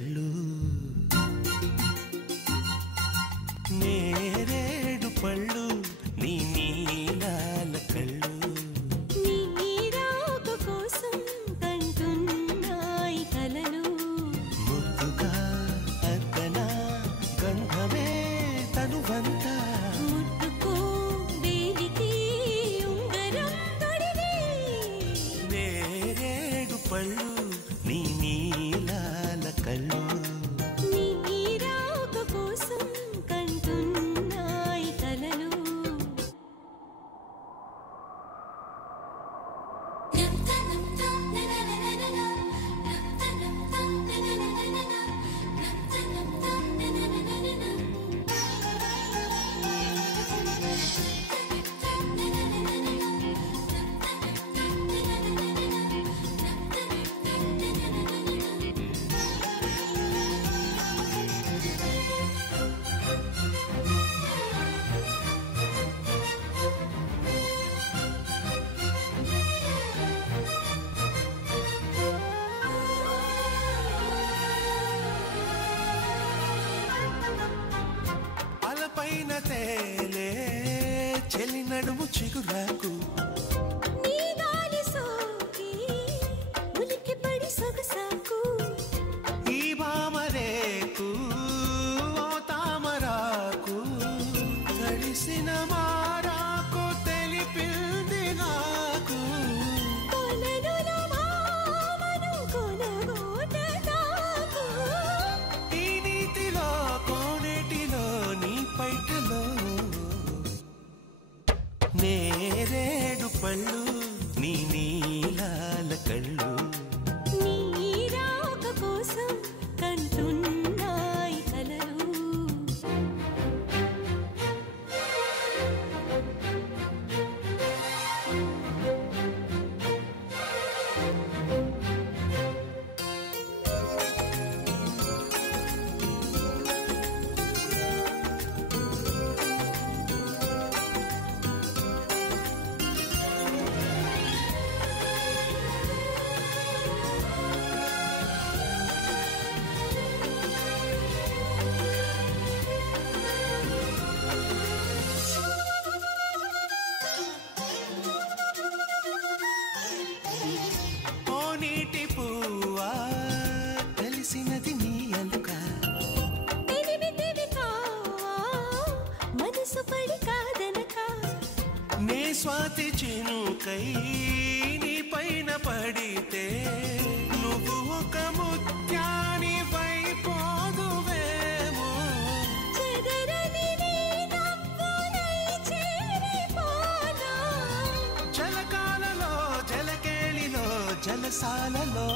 కళ్ళు నేరేడు పళ్ళు నీ నీలాల కళ్ళు నీ రాక కోసం కంటున్నాయి కలలు ముద్దుగా అద్దనా గంధమే తనువంతా ముట్టుకో వేలికి ఉంగరం తొడిగి నేరేడు పళ్ళు నీ నీలాల కళ్ళు నీ రాక కోసం కంటున్నాయి కలలు పైన తేలే చెలి నడుము చిగురాకు నీ గాలి సోకి ఉలికి పడి సొగసాకు ఈ భామరేకు ఓ తామరాకు తడిసిన మారాకు తెలిపింది నాకు కొలనుల భామను కొనగోట నాకు ఈ నీతిలో కోనేటిలో నీ పైటలో నేరేడు పళ్ళు నీ నీలాల కళ్ళు నీ రాక కోసం కంటున్నాయి కలలు ఓ నీటి పువ్వా తెలిసినది నీ అలుక తెలివితివి కావా మనసు పడి కాదనక నే స్వాతి చినుకై నీ పైన పడితే నువ్వు ఒక ముత్యాని వైపోదువేమో చెదరని నీ నవ్వులై చేరిపోనా జలకాలలో జలకేళిలో జలసాలలో